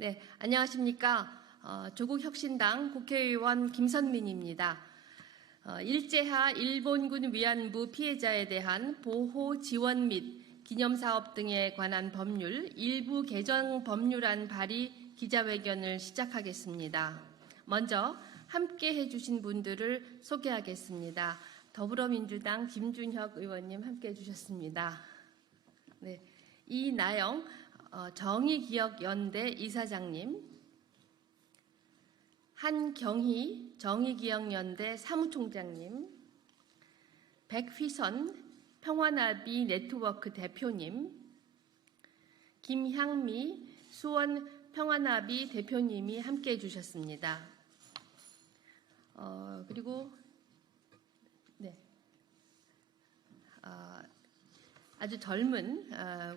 네, 안녕하십니까. 조국혁신당 국회의원 김선민입니다. 일제하 일본군 위안부 피해자에 대한 보호 지원 및 기념사업 등에 관한 법률 일부 개정 법률안 발의 기자회견을 시작하겠습니다. 먼저 함께 해주신 분들을 소개하겠습니다. 더불어민주당 김준혁 의원님 함께 해주셨습니다. 네, 이나영 정의기억연대 이사장님, 한경희 정의기억연대 사무총장님, 백휘선 평화나비 네트워크 대표님, 김향미 수원 평화나비 대표님이 함께해 주셨습니다. 그리고 아주 젊은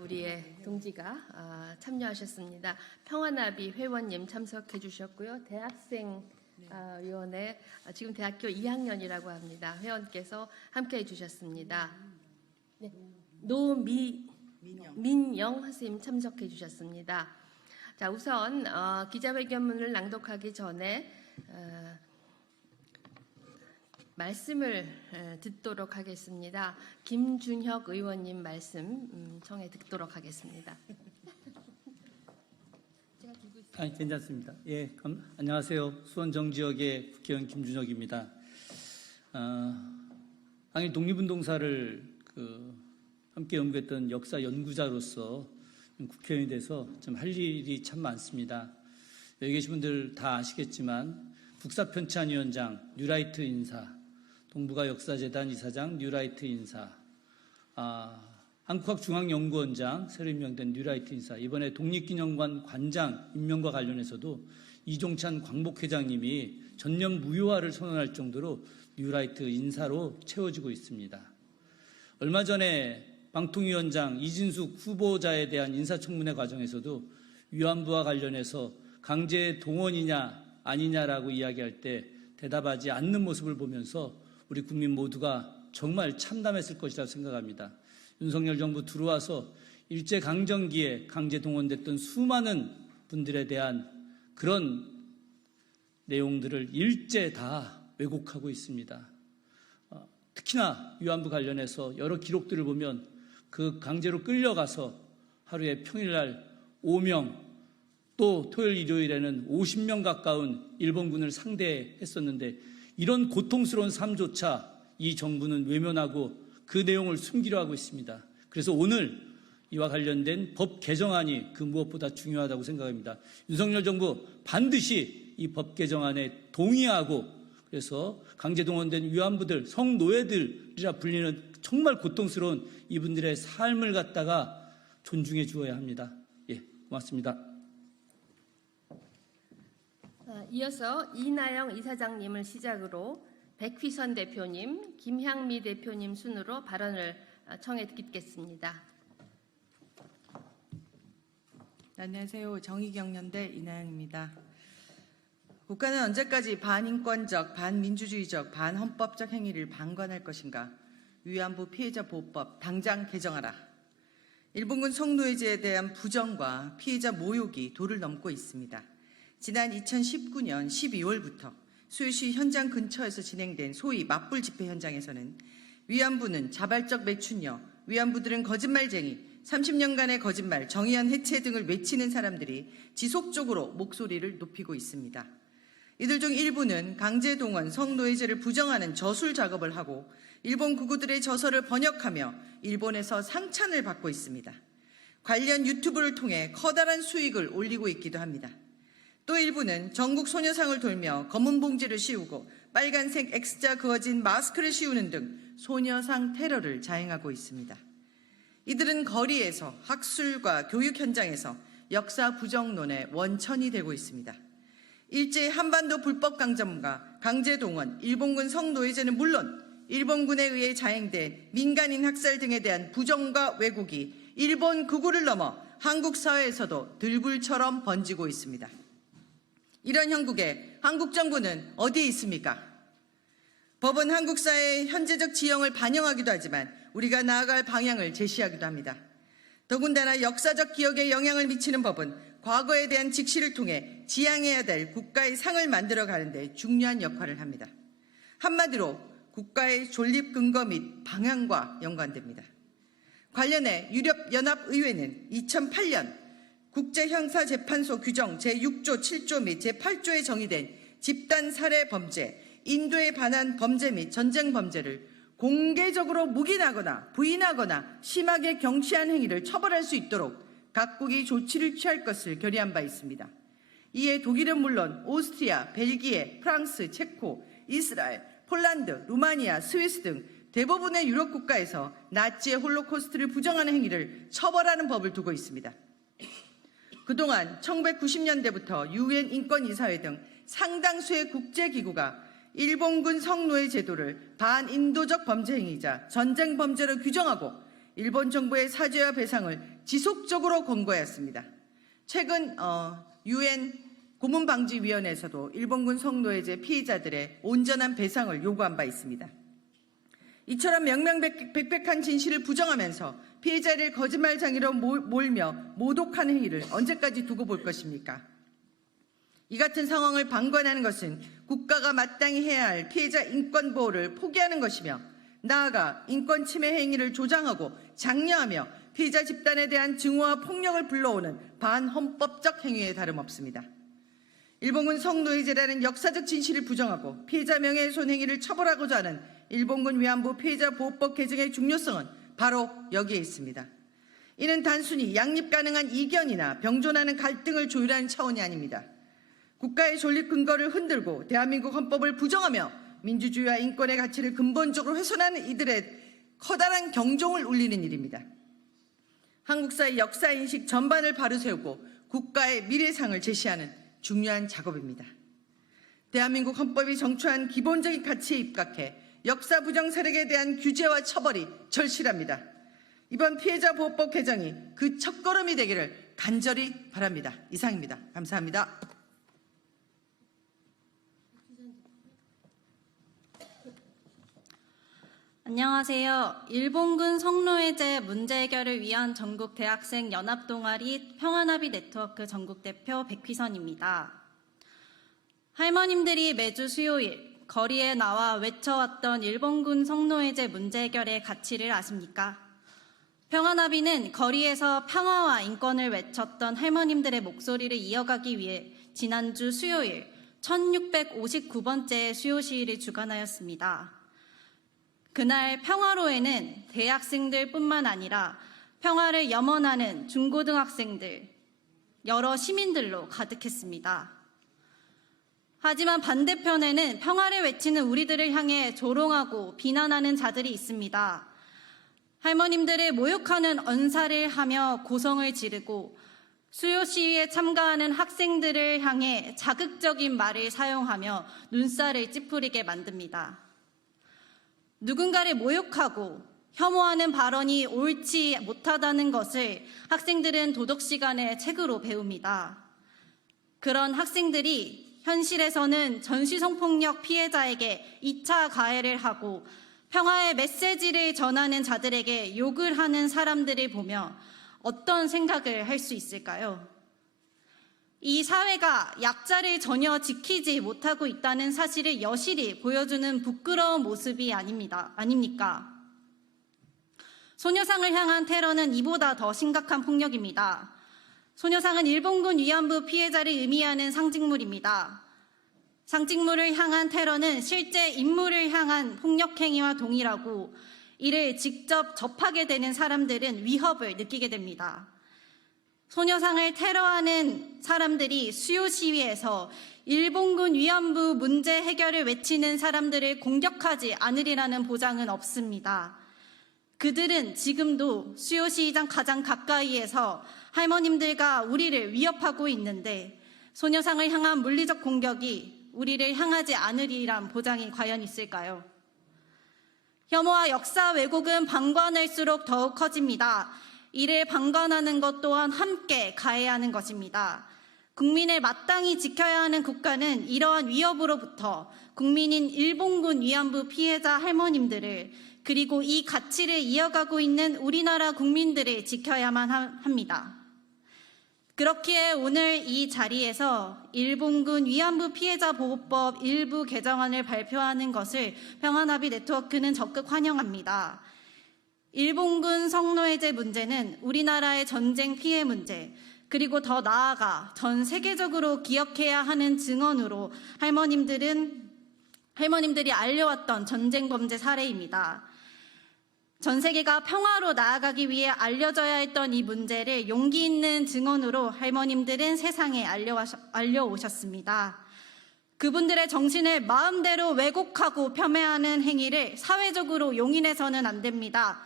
우리의 동지가 참여하셨습니다. 평화나비 회원님 참석해 주셨고요. 대학생위원회 지금 대학교 2학년이라고 합니다. 회원께서 함께해 주셨습니다. 네. 노민영 선생님 참석해 주셨습니다. 자, 우선 기자회견문을 낭독하기 전에 말씀을 듣도록 하겠습니다. 김준혁 의원님 말씀 청해 듣도록 하겠습니다. 괜찮습니다. 예, 안녕하세요. 수원정 지역의 국회의원 김준혁입니다. 당일 독립운동사를 함께 연구했던 역사 연구자로서 국회의원이 돼서 좀 할 일이 참 많습니다. 여기 계신 분들 다 아시겠지만 북사편찬위원장 뉴라이트 인사, 동북아 역사재단 이사장 뉴라이트 인사, 한국학중앙연구원장 새로 임명된 뉴라이트 인사, 이번에 독립기념관 관장 임명과 관련해서도 이종찬 광복회장님이 전년 무효화를 선언할 정도로 뉴라이트 인사로 채워지고 있습니다. 얼마 전에 방통위원장 이진숙 후보자에 대한 인사청문회 과정에서도 위안부와 관련해서 강제 동원이냐 아니냐라고 이야기할 때 대답하지 않는 모습을 보면서 우리 국민 모두가 정말 참담했을 것이라고 생각합니다. 윤석열 정부 들어와서 일제강점기에 강제 동원됐던 수많은 분들에 대한 그런 내용들을 일제 다 왜곡하고 있습니다. 특히나 위안부 관련해서 여러 기록들을 보면 그 강제로 끌려가서 하루에 평일날 5명, 또 토요일 일요일에는 50명 가까운 일본군을 상대했었는데 이런 고통스러운 삶조차 이 정부는 외면하고 그 내용을 숨기려 하고 있습니다. 그래서 오늘 이와 관련된 법 개정안이 그 무엇보다 중요하다고 생각합니다. 윤석열 정부 반드시 이 법 개정안에 동의하고 그래서 강제 동원된 위안부들, 성노예들이라 불리는 정말 고통스러운 이분들의 삶을 갖다가 존중해 주어야 합니다. 예, 고맙습니다. 이어서 이나영 이사장님을 시작으로 백휘선 대표님, 김향미 대표님 순으로 발언을 청해 듣겠습니다. 안녕하세요. 정의기억연대 이나영입니다. 국가는 언제까지 반인권적, 반민주주의적, 반헌법적 행위를 방관할 것인가? 위안부 피해자 보호법 당장 개정하라. 일본군 성노예제에 대한 부정과 피해자 모욕이 도를 넘고 있습니다. 지난 2019년 12월부터 수요시 현장 근처에서 진행된 소위 맞불 집회 현장에서는 위안부는 자발적 매춘녀, 위안부들은 거짓말쟁이, 30년간의 거짓말, 정의연 해체 등을 외치는 사람들이 지속적으로 목소리를 높이고 있습니다. 이들 중 일부는 강제동원, 성노예제를 부정하는 저술 작업을 하고 일본 극우들의 저서를 번역하며 일본에서 상찬을 받고 있습니다. 관련 유튜브를 통해 커다란 수익을 올리고 있기도 합니다. 또 일부는 전국 소녀상을 돌며 검은 봉지를 씌우고 빨간색 X자 그어진 마스크를 씌우는 등 소녀상 테러를 자행하고 있습니다. 이들은 거리에서 학술과 교육 현장에서 역사 부정론의 원천이 되고 있습니다. 일제 한반도 불법 강점과 강제동원, 일본군 성노예제는 물론 일본군에 의해 자행된 민간인 학살 등에 대한 부정과 왜곡이 일본 극우를 넘어 한국 사회에서도 들불처럼 번지고 있습니다. 이런 형국에 한국 정부는 어디에 있습니까? 법은 한국 사회의 현재적 지형을 반영하기도 하지만 우리가 나아갈 방향을 제시하기도 합니다. 더군다나 역사적 기억에 영향을 미치는 법은 과거에 대한 직시를 통해 지향해야 될 국가의 상을 만들어 가는데 중요한 역할을 합니다. 한마디로 국가의 존립 근거 및 방향과 연관됩니다. 관련해 유럽연합의회는 2008년 국제형사재판소 규정 제6조 7조 및 제8조에 정의된 집단 살해 범죄, 인도에 반한 범죄 및 전쟁 범죄를 공개적으로 묵인하거나 부인하거나 심하게 경시한 행위를 처벌할 수 있도록 각국이 조치를 취할 것을 결의한 바 있습니다. 이에 독일은 물론 오스트리아, 벨기에, 프랑스, 체코, 이스라엘, 폴란드, 루마니아, 스위스 등 대부분의 유럽 국가에서 나치의 홀로코스트를 부정하는 행위를 처벌하는 법을 두고 있습니다. 그동안 1990년대부터 유엔 인권이사회 등 상당수의 국제기구가 일본군 성노예 제도를 반인도적 범죄 행위이자 전쟁 범죄로 규정하고 일본 정부의 사죄와 배상을 지속적으로 권고해왔습니다. 최근 유엔 고문방지위원회에서도 일본군 성노예제 피해자들의 온전한 배상을 요구한 바 있습니다. 이처럼 명명백백한 진실을 부정하면서 피해자를 거짓말쟁이로 몰며 모독하는 행위를 언제까지 두고 볼 것입니까? 이 같은 상황을 방관하는 것은 국가가 마땅히 해야 할 피해자 인권 보호를 포기하는 것이며 나아가 인권 침해 행위를 조장하고 장려하며 피해자 집단에 대한 증오와 폭력을 불러오는 반헌법적 행위에 다름없습니다. 일본군 성노예제라는 역사적 진실을 부정하고 피해자 명예훼손 행위를 처벌하고자 하는 일본군 위안부 피해자 보호법 개정의 중요성은 바로 여기에 있습니다. 이는 단순히 양립 가능한 이견이나 병존하는 갈등을 조율하는 차원이 아닙니다. 국가의 존립 근거를 흔들고 대한민국 헌법을 부정하며 민주주의와 인권의 가치를 근본적으로 훼손하는 이들의 커다란 경종을 울리는 일입니다. 한국사의 역사인식 전반을 바로 세우고 국가의 미래상을 제시하는 중요한 작업입니다. 대한민국 헌법이 정초한 기본적인 가치에 입각해 역사 부정 세력에 대한 규제와 처벌이 절실합니다. 이번 피해자 보호법 개정이 그 첫걸음이 되기를 간절히 바랍니다. 이상입니다. 감사합니다. 안녕하세요. 일본군 성노예제 문제 해결을 위한 전국 대학생 연합 동아리 평화나비 네트워크 전국 대표 백휘선입니다. 할머님들이 매주 수요일 거리에 나와 외쳐왔던 일본군 성노예제 문제 해결의 가치를 아십니까? 평화나비는 거리에서 평화와 인권을 외쳤던 할머님들의 목소리를 이어가기 위해 지난주 수요일 1659번째 수요 시위를 주관하였습니다. 그날 평화로에는 대학생들뿐만 아니라 평화를 염원하는 중고등학생들, 여러 시민들로 가득했습니다. 하지만 반대편에는 평화를 외치는 우리들을 향해 조롱하고 비난하는 자들이 있습니다. 할머님들을 모욕하는 언사를 하며 고성을 지르고 수요 시위에 참가하는 학생들을 향해 자극적인 말을 사용하며 눈살을 찌푸리게 만듭니다. 누군가를 모욕하고 혐오하는 발언이 옳지 못하다는 것을 학생들은 도덕 시간에 책으로 배웁니다. 그런 학생들이 현실에서는 전시성폭력 피해자에게 2차 가해를 하고 평화의 메시지를 전하는 자들에게 욕을 하는 사람들을 보며 어떤 생각을 할 수 있을까요? 이 사회가 약자를 전혀 지키지 못하고 있다는 사실을 여실히 보여주는 부끄러운 모습이 아닙니까? 소녀상을 향한 테러는 이보다 더 심각한 폭력입니다. 소녀상은 일본군 위안부 피해자를 의미하는 상징물입니다. 상징물을 향한 테러는 실제 인물을 향한 폭력행위와 동일하고 이를 직접 접하게 되는 사람들은 위협을 느끼게 됩니다. 소녀상을 테러하는 사람들이 수요 시위에서 일본군 위안부 문제 해결을 외치는 사람들을 공격하지 않으리라는 보장은 없습니다. 그들은 지금도 수요 시위장 가장 가까이에서 할머님들과 우리를 위협하고 있는데 소녀상을 향한 물리적 공격이 우리를 향하지 않으리란 보장이 과연 있을까요? 혐오와 역사 왜곡은 방관할수록 더욱 커집니다. 이를 방관하는 것 또한 함께 가해하는 것입니다. 국민을 마땅히 지켜야 하는 국가는 이러한 위협으로부터 국민인 일본군 위안부 피해자 할머님들을 그리고 이 가치를 이어가고 있는 우리나라 국민들을 지켜야만 합니다. 그렇기에 오늘 이 자리에서 일본군 위안부 피해자 보호법 일부 개정안을 발표하는 것을 평화나비 네트워크는 적극 환영합니다. 일본군 성노예제 문제는 우리나라의 전쟁 피해 문제, 그리고 더 나아가 전 세계적으로 기억해야 하는 증언으로 할머님들이 알려왔던 전쟁 범죄 사례입니다. 전 세계가 평화로 나아가기 위해 알려져야 했던 이 문제를 용기 있는 증언으로 할머님들은 세상에 알려오셨습니다. 그분들의 정신을 마음대로 왜곡하고 폄훼하는 행위를 사회적으로 용인해서는 안 됩니다.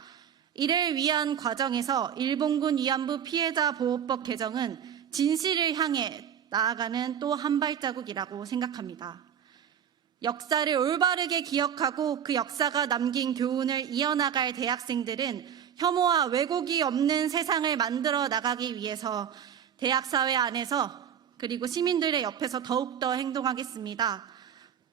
이를 위한 과정에서 일본군 위안부 피해자 보호법 개정은 진실을 향해 나아가는 또 한 발자국이라고 생각합니다. 역사를 올바르게 기억하고 그 역사가 남긴 교훈을 이어나갈 대학생들은 혐오와 왜곡이 없는 세상을 만들어 나가기 위해서 대학사회 안에서 그리고 시민들의 옆에서 더욱더 행동하겠습니다.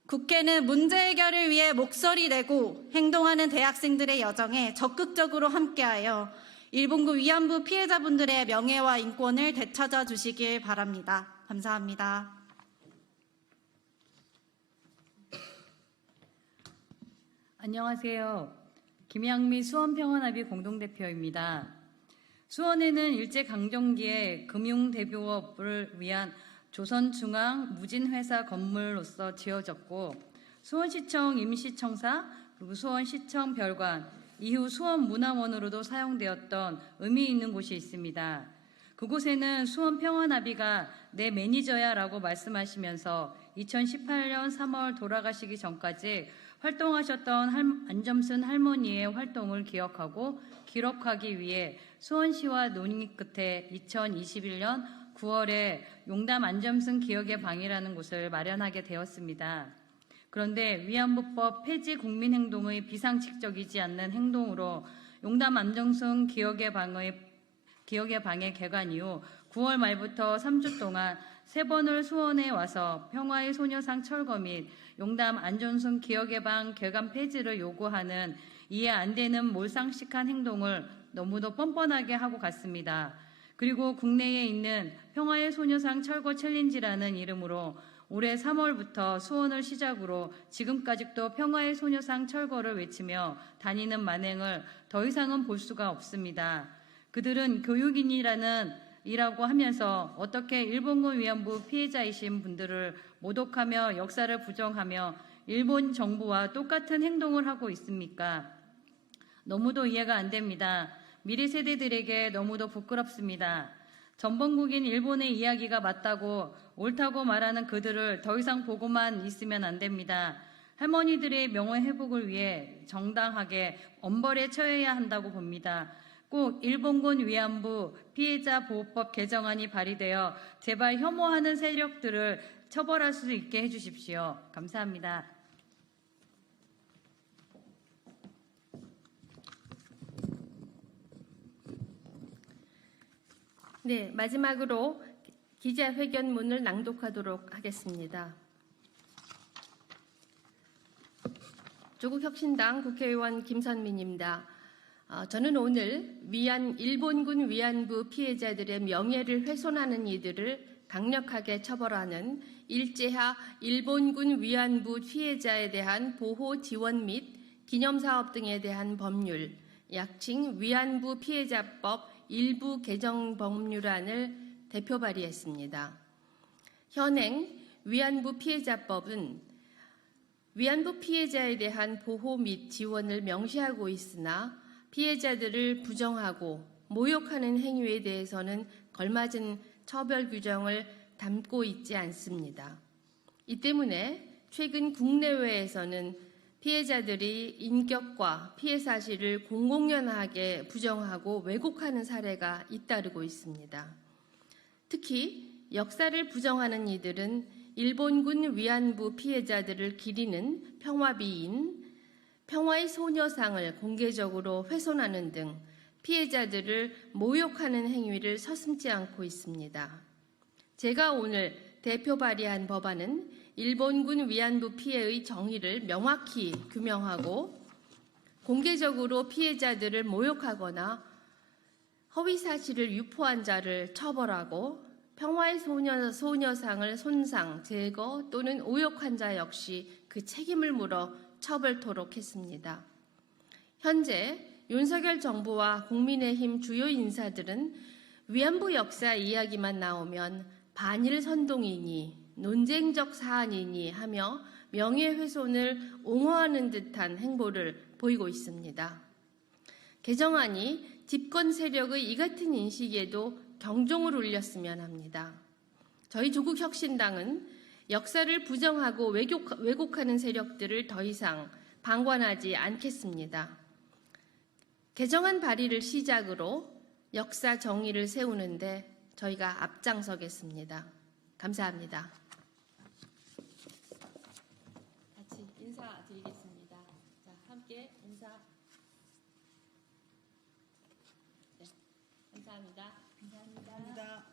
국회는 문제 해결을 위해 목소리 내고 행동하는 대학생들의 여정에 적극적으로 함께하여 일본군 위안부 피해자분들의 명예와 인권을 되찾아 주시길 바랍니다. 감사합니다. 안녕하세요. 김양미 수원평화나비 공동대표입니다. 수원에는 일제강점기에 금융대표업을 위한 조선중앙 무진회사 건물로서 지어졌고 수원시청 임시청사 그리고 수원시청 별관 이후 수원문화원으로도 사용되었던 의미 있는 곳이 있습니다. 그곳에는 수원평화나비가 내 매니저야 라고 말씀하시면서 2018년 3월 돌아가시기 전까지 활동하셨던 안점순 할머니의 활동을 기억하고 기록하기 위해 수원시와 논의 끝에 2021년 9월에 용담 안점순 기억의 방이라는 곳을 마련하게 되었습니다. 그런데 위안부법 폐지 국민행동의 비상식적이지 않는 행동으로 용담 안점순 기억의 방의 개관 이후 9월 말부터 3주 동안 3번을 수원에 와서 평화의 소녀상 철거 및 용담 안점순 기억의 방 개관 폐지를 요구하는 이해 안 되는 몰상식한 행동을 너무도 뻔뻔하게 하고 갔습니다. 그리고 국내에 있는 평화의 소녀상 철거 챌린지라는 이름으로 올해 3월부터 수원을 시작으로 지금까지도 평화의 소녀상 철거를 외치며 다니는 만행을 더 이상은 볼 수가 없습니다. 그들은 교육인이라고 하면서 어떻게 일본군 위안부 피해자이신 분들을 모독하며 역사를 부정하며 일본 정부와 똑같은 행동을 하고 있습니까? 너무도 이해가 안 됩니다. 미래 세대들에게 너무도 부끄럽습니다. 전범국인 일본의 이야기가 맞다고 옳다고 말하는 그들을 더 이상 보고만 있으면 안 됩니다. 할머니들의 명예 회복을 위해 정당하게 엄벌에 처해야 한다고 봅니다. 꼭 일본군 위안부 피해자 보호법 개정안이 발의되어 제발 혐오하는 세력들을 처벌할 수 있게 해주십시오. 감사합니다. 네, 마지막으로 기자회견문을 낭독하도록 하겠습니다. 조국혁신당 국회의원 김선민입니다. 저는 오늘 일본군 위안부 피해자들의 명예를 훼손하는 이들을 강력하게 처벌하는 일제하 일본군 위안부 피해자에 대한 보호 지원 및 기념사업 등에 대한 법률, 약칭 위안부 피해자법 일부 개정 법률안을 대표 발의했습니다. 현행 위안부 피해자법은 위안부 피해자에 대한 보호 및 지원을 명시하고 있으나 피해자들을 부정하고 모욕하는 행위에 대해서는 걸맞은 처벌 규정을 담고 있지 않습니다. 이 때문에 최근 국내외에서는 피해자들이 인격과 피해 사실을 공공연하게 부정하고 왜곡하는 사례가 잇따르고 있습니다. 특히 역사를 부정하는 이들은 일본군 위안부 피해자들을 기리는 평화비인 평화의 소녀상을 공개적으로 훼손하는 등 피해자들을 모욕하는 행위를 서슴지 않고 있습니다. 제가 오늘 대표 발의한 법안은 일본군 위안부 피해의 정의를 명확히 규명하고 공개적으로 피해자들을 모욕하거나 허위 사실을 유포한 자를 처벌하고 평화의 소녀상을 손상, 제거 또는 오역한 자 역시 그 책임을 물어 처벌토록 했습니다. 현재 윤석열 정부와 국민의힘 주요 인사들은 위안부 역사 이야기만 나오면 반일 선동이니 논쟁적 사안이니 하며 명예훼손을 옹호하는 듯한 행보를 보이고 있습니다. 개정안이 집권 세력의 이 같은 인식에도 경종을 울렸으면 합니다. 저희 조국혁신당은 역사를 부정하고 왜곡하는 세력들을 더 이상 방관하지 않겠습니다. 개정안 발의를 시작으로 역사 정의를 세우는데 저희가 앞장서겠습니다. 감사합니다. 같이 인사드리겠습니다. 자, 함께 인사. 네, 감사합니다. 감사합니다.